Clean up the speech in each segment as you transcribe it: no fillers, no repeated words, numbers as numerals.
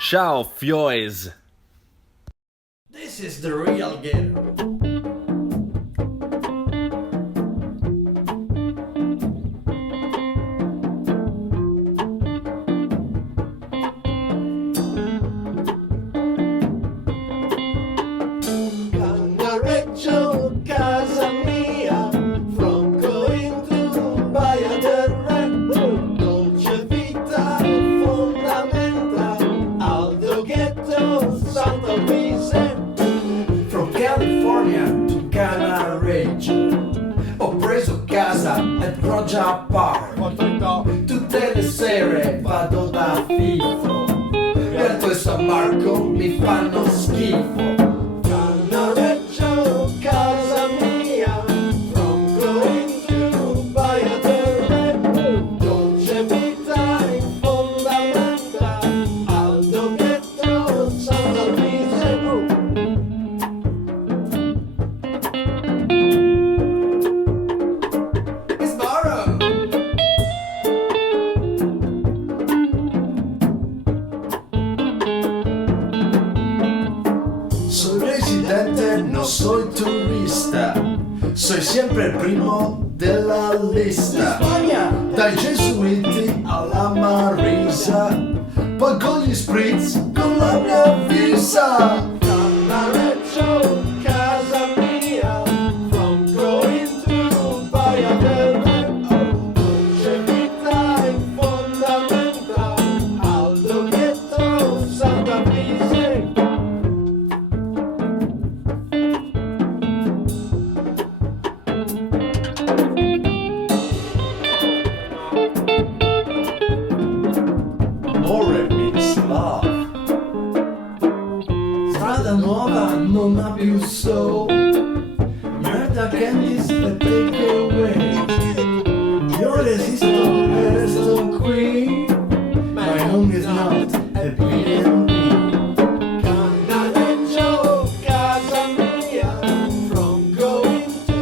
Ciao Fioes. This is the real girl. Cannareccio, casa mia, from going to Baia del Re, dolce vita fondamentale, Aldo Ghetto, Santa Luisa. From California to Cannareccio, ho preso casa a Roja Park. Tutte le sere vado da Fifo, Berto e San Marco mi fanno schifo. Cannareccio, casa mia, from going to Baia del Re, dolce vita fondamentale, Aldo Ghetto, Santa Luisa. It's Mara. Soy residente, no soy turista. Soy siempre el primo della lista. Spagna, Dai gesuiti alla Marisa, pago gli spritz con la mia visa. Cannareccio, casa mia, from going to Baia del Re, dolce vita fondamentale, Aldo Ghetto, Santa Luisa. Amore means love. Strada nuova non ha più so. Merda candies that take away. Io resisto e resto qui. My home is not a B&B. Cannareccio, casa mia, from going to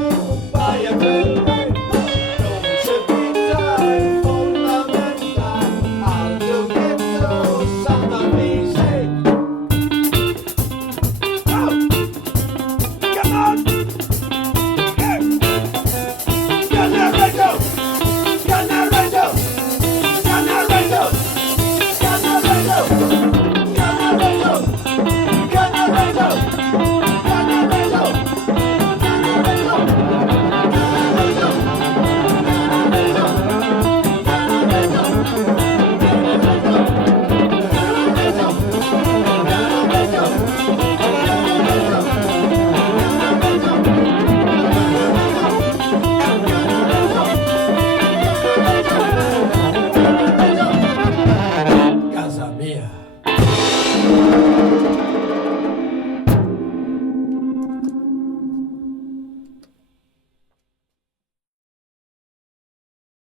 Baia del Re, dolce vita fondamentale, Aldo Ghetto, Santa Luisa. Come on! Cannareccio! Cannareccio! Cannareccio! Cannareccio! Cannareccio! Cannareccio! Cannareccio! Casa mia.